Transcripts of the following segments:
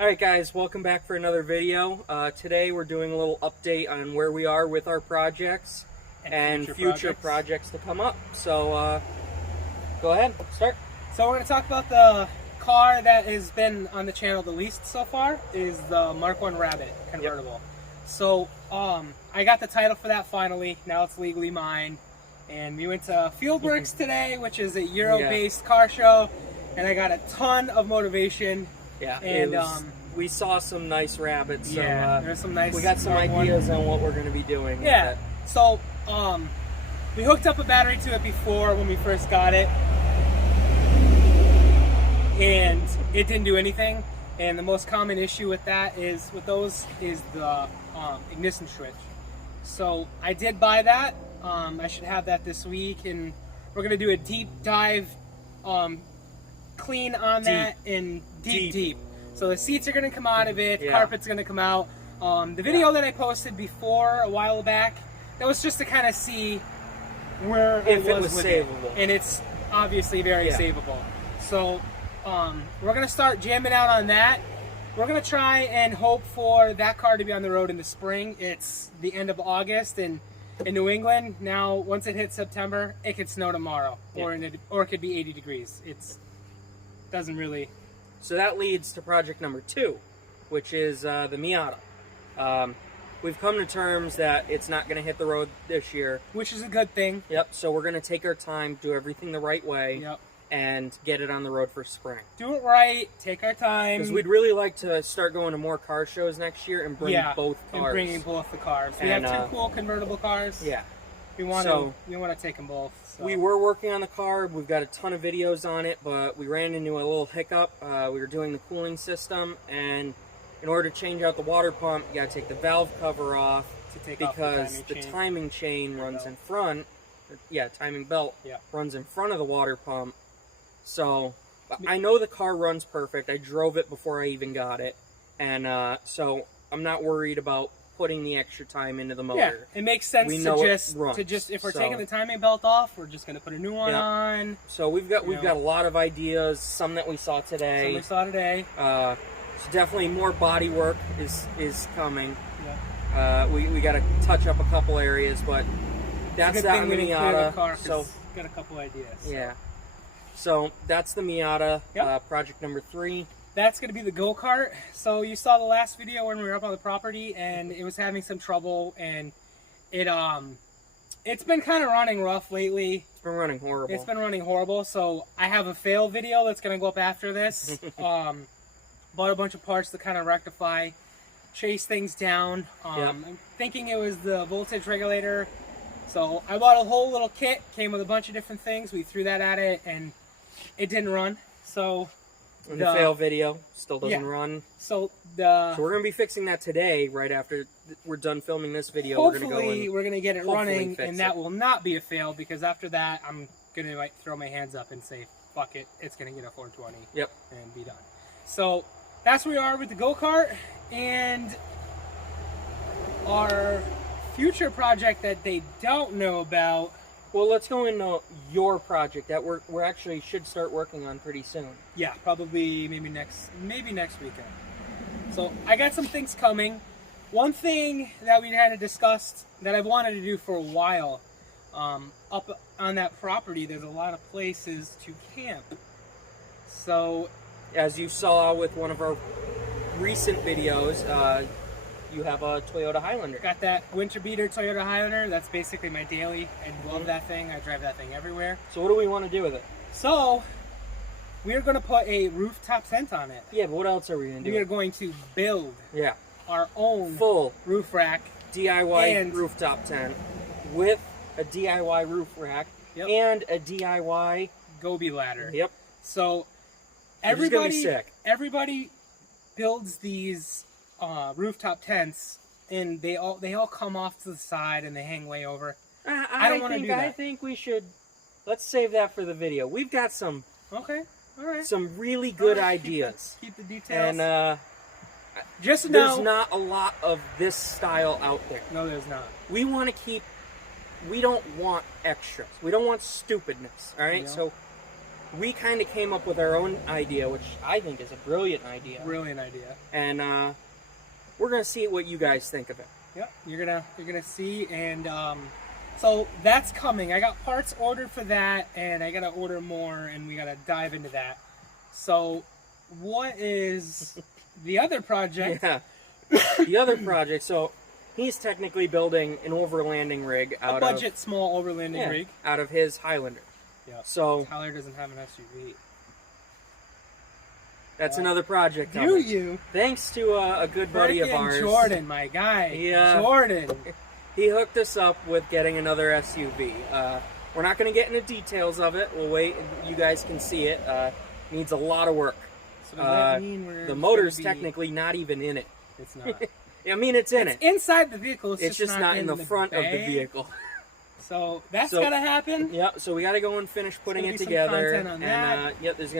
Alright guys, welcome back for another video. Today we're doing a little update on where we are with our projects and future projects to come up. So go ahead, start. So we're going to talk about the car that has been on the channel the least so far is the Mark 1 Rabbit convertible. Yep. So I got the title for that finally. Now it's legally mine. And we went to Fieldworks today, which is a Euro-based car show, and I got a ton of motivation. Yeah, and we saw some nice rabbits. So, yeah, there's some nice. We got some ideas on what we're going to be doing. Yeah. So we hooked up a battery to it before when we first got it, and it didn't do anything. And the most common issue with that is the ignition switch. So I did buy that. I should have that this week, and we're going to do a deep dive. Clean on that and deep. So the seats are going to come out of it, carpet's going to come out. The video that I posted before a while back, that was just to kind of see where if it was savable. And it's obviously very savable. So we're going to start jamming out on that. We're going to try and hope for that car to be on the road in the spring. It's the end of August, and in New England, now once it hits September, it could snow tomorrow, or it could be 80 degrees. Doesn't really. So that leads to project number 2, which is the Miata. We've come to terms that it's not going to hit the road this year, which is a good thing. Yep. So we're going to take our time, do everything the right way, and get it on the road for spring. Do it right. Take our time. Because we'd really like to start going to more car shows next year and bring both cars. And bringing both the cars. We have 2 cool convertible cars. Yeah. We want to take them both. So. We were working on the car. We've got a ton of videos on it, but we ran into a little hiccup. We were doing the cooling system, and in order to change out the water pump, you got to take the valve cover off because the timing chain runs in front. Yeah, timing belt runs in front of the water pump. So I know the car runs perfect. I drove it before I even got it, and so I'm not worried about putting the extra time into the motor. Yeah, it makes sense to just if we're taking the timing belt off, we're just going to put a new one on. So we've got a lot of ideas, some that we saw today. So definitely more body work is coming. Yeah. We got to touch up a couple areas, but that's that Miata. So got a couple ideas. Yeah. So that's the Miata, project number 3. That's going to be the go-kart. So you saw the last video when we were up on the property, and it was having some trouble, and it's been kind of running rough lately. It's been running horrible. It's been running horrible. So I have a fail video that's going to go up after this. Bought a bunch of parts to kind of rectify, chase things down. I'm thinking it was the voltage regulator. So I bought a whole little kit, came with a bunch of different things. We threw that at it, and it didn't run. So the fail video still doesn't run. So we're going to be fixing that today, right after we're done filming this video. Hopefully we're going to get it running, and that will not be a fail, because after that, I'm going to throw my hands up and say, fuck it, it's going to get a 420 and be done. So that's where we are with the go-kart, and our future project that they don't know about. Well, let's go into your project that we're actually should start working on pretty soon. Yeah, probably maybe next weekend. So I got some things coming. One thing that we had discussed that I've wanted to do for a while, up on that property, there's a lot of places to camp. So, as you saw with one of our recent videos, you have a Toyota Highlander. Got that winter beater Toyota Highlander. That's basically my daily. I love that thing. I drive that thing everywhere. So what do we want to do with it? So we're going to put a rooftop tent on it. Yeah, but what else are we going to do? We are going to build our own full roof rack. DIY rooftop tent with a DIY roof rack and a DIY Gobi ladder. Yep. So everybody builds these rooftop tents, and they all come off to the side and they hang way over. I don't want to do that. I think we should. Let's save that for the video. We've got some. Okay. All right. Some really good ideas. Keep the details. And just know there's not a lot of this style out there. No, there's not. We want to keep. We don't want extras. We don't want stupidness. All right. No. So we kind of came up with our own idea, which I think is a brilliant idea. Brilliant idea. And we're gonna see what you guys think of it. Yep, you're gonna see, and so that's coming. I got parts ordered for that, and I gotta order more, and we gotta dive into that. So, what is the other project? Yeah, the other project. So he's technically building an overlanding rig out A budget small overlanding rig out of his Highlander. Yeah. So Tyler doesn't have an SUV. that's another project. Do coming. you? Thanks to a good buddy of Frickin' ours, Jordan, my guy. Yeah. Jordan. He hooked us up with getting another SUV. We're not going to get into details of it. We'll wait. You guys can see it. Needs a lot of work. So does that mean The motor's technically not even in it. It's not. I mean, it's in it. Inside the vehicle. It's just not in the front of the bag. vehicle. So that's gotta happen. Yep. So we got to go and finish putting it be some together. content on that. Yep. There's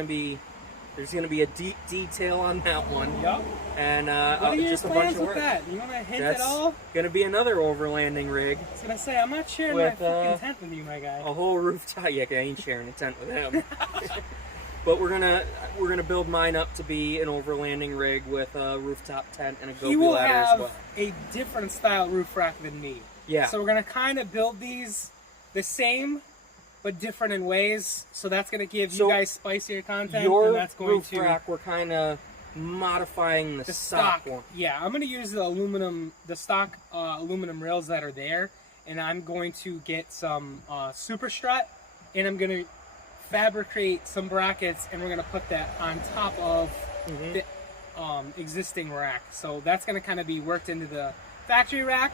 gonna be a deep detail on that one. Yep. And What are your just a bunch plans of with work. that? You want to hint That's at all? gonna be another overlanding rig. I was gonna say I'm not sharing With, my fucking tent with you, my guy. A whole rooftop. Yeah, I ain't sharing a tent with him. But we're gonna build mine up to be an overlanding rig with a rooftop tent and a He goby will ladder as have well. a different style roof rack than me. Yeah. So we're gonna kind of build these the same, but different in ways. So that's gonna give So you guys spicier content, Your and that's going roof to rack, we're kind of modifying the stock one. Yeah, I'm gonna use the stock aluminum rails that are there, and I'm going to get some super strut, and I'm gonna fabricate some brackets, and we're gonna put that on top of the existing rack. So that's gonna kind of be worked into the factory rack.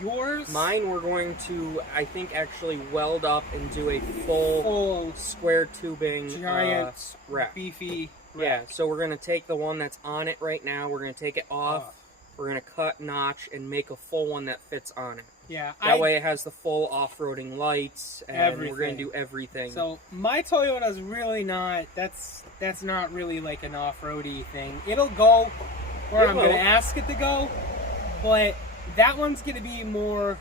Yours, Mine, we're going to, I think, actually weld up and do a full square tubing giant rack. beefy Yeah, rack. so we're going to take the one that's on it right now, we're going to take it off, we're going to cut, notch, and make a full one that fits on it. Yeah, That way it has the full off-roading lights, and we're going Everything. to do everything. So my Toyota's really not. That's not really like an off-roady thing. It'll go where I'm going to ask it to go, but that one's going to be more.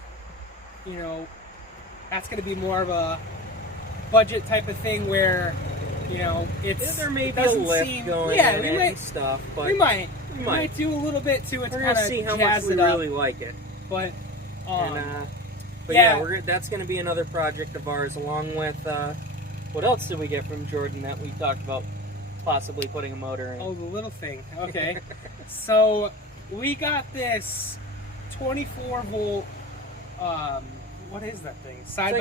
That's going to be more of a budget type of thing where, it's there may it be a doesn't lift seem, going yeah, in we it might, and stuff, but we might do a little bit to it to we're kind going of to see how much jazz we it up. really like it. But But yeah, that's going to be another project of ours, along with what else did we get from Jordan that we talked about possibly putting a motor in? Oh, the little thing. Okay. So we got this 24 volt. What is that thing? Side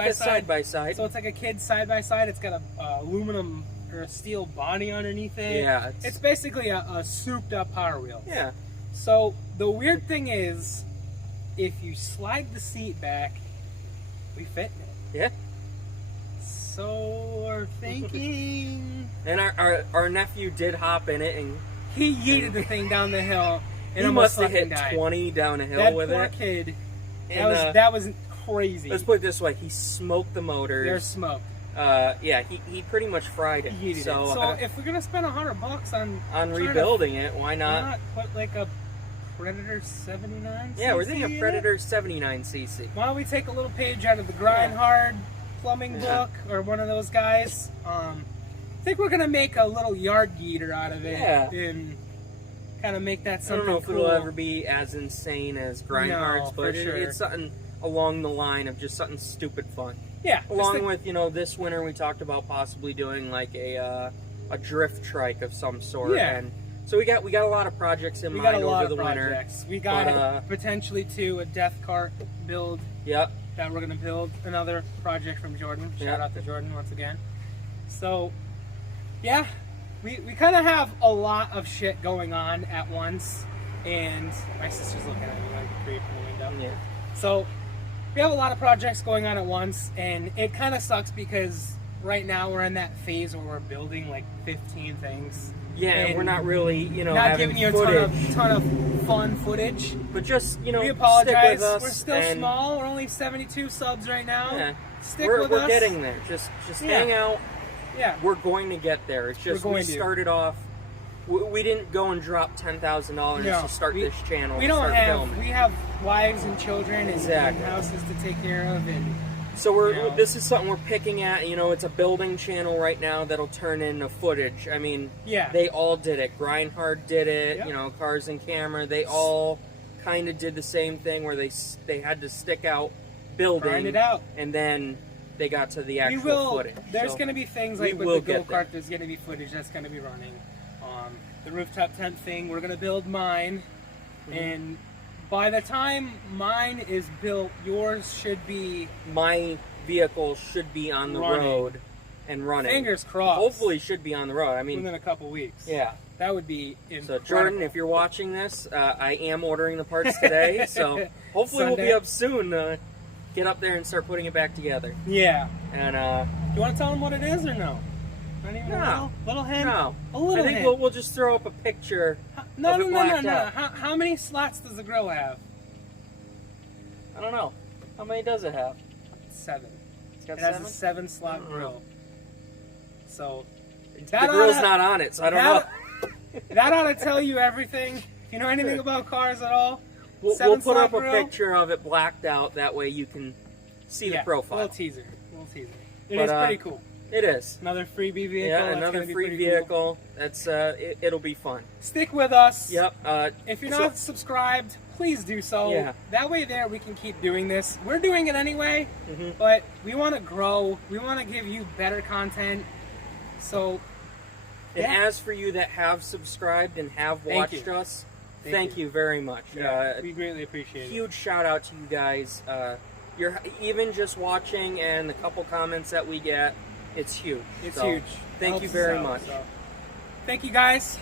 by side. So it's like a kid's side by side. It's got a aluminum or a steel body underneath it. Yeah. It's basically a souped up Power Wheel. Yeah. So the weird thing is, if you slide the seat back, we fit in it. Yeah. So we're thinking. And our nephew did hop in it, and He yeeted the thing down the hill, and he almost must have hit died. 20 down a hill That with poor it. kid. And, That was crazy. let's put it this way: he smoked the There's motors. smoke. Yeah, he pretty much fried it. He yeeted so it. So if we're gonna spend $100 on on trying to- rebuilding it, why why not? not put like a Predator 79? Yeah, we're cc thinking in a it? Predator 79cc. Why don't we take a little page out of the Grind Hard plumbing Yeah. book or one of those guys? I think we're gonna make a little yard geeter out of it and kind of make that I something don't know if cool. it'll ever be as insane as Grindhards, for but sure. it's something along the line of just something stupid fun. Yeah. Along with, this winter we talked about possibly doing like a drift trike of some sort. Yeah. And so we got a lot of projects in mind over the winter. We got But, potentially to a death cart build Yep. that we're gonna build. Another project from Jordan. Shout out to Jordan once again. So, yeah, we kind of have a lot of shit going on at once, and my sister's looking at me like a creep in the window. Yeah. So we have a lot of projects going on at once, and it kind of sucks because right now we're in that phase where we're building like 15 things. Yeah, and we're not really, not having giving you footage, a ton of fun footage. but just, We stick apologize. with us. We're still and, small. We're only 72 subs right now. Yeah. Stick we're with us. getting there. Just hang out. Yeah. We're going to get there. It's just we started off. We didn't go and drop $10,000 to start this channel. We don't start have. filming. We have wives and children and Exactly. houses to take care of, and So we're You know? this is something we're picking at. You know, it's a building channel right now that'll turn into footage. I mean, Yeah. they all did it. Grindhard did it. Yep. You know, Cars and Camera. They all kind of did the same thing where they had to stick out building, Grind it out. and then they got to the actual We will. footage. There's So going to be things we like with will the go get there. kart. There's going to be footage that's going to be running. The rooftop tent thing. We're going to build mine, Mm-hmm. and by the time mine is built, yours should be my vehicle should be on the Running. road and running. fingers crossed. Hopefully, should be on the road. I mean, within a couple weeks. yeah. That would be So incredible. Jordan, if you're watching this, I am ordering the parts today. So hopefully we'll be Sunday. up soon. Get up there and start putting it back together. Yeah. And You want to tell them what it is or no? Not even No. a little hint? no, A little I think hint. we'll just throw up a picture. No, of no, it no, no, blacked no. out. How many slots does the grill have? I don't know. How many does it have? 7. It's got It has 7. a 7-slot Mhm. grill. So The that grill's oughta- not on it, so I don't know. that ought to tell you everything. If you know anything about cars at all, We'll 7-slot put up a grill. picture of it blacked out. That way you can see the profile. Little teaser. It But, is pretty cool. It is. Another freebie vehicle. Yeah, that's another gonna be free pretty cool. vehicle. That's it'll be fun. Stick with us. Yep. If you're So- not subscribed, please do so. Yeah. That way there we can keep doing this. We're doing it anyway, Mhm. but we want to grow. We want to give you better content. So And yeah. as for you that have subscribed and have Thank watched you. us, Thank thank you. you very much. yeah, we greatly appreciate it. Huge shout out to you guys. You're even just watching and the couple comments that we get, it's huge. It's So, huge. Thank Helps you us very out, much. so. Thank you guys.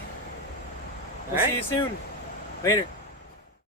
We'll All right. see you soon. Later.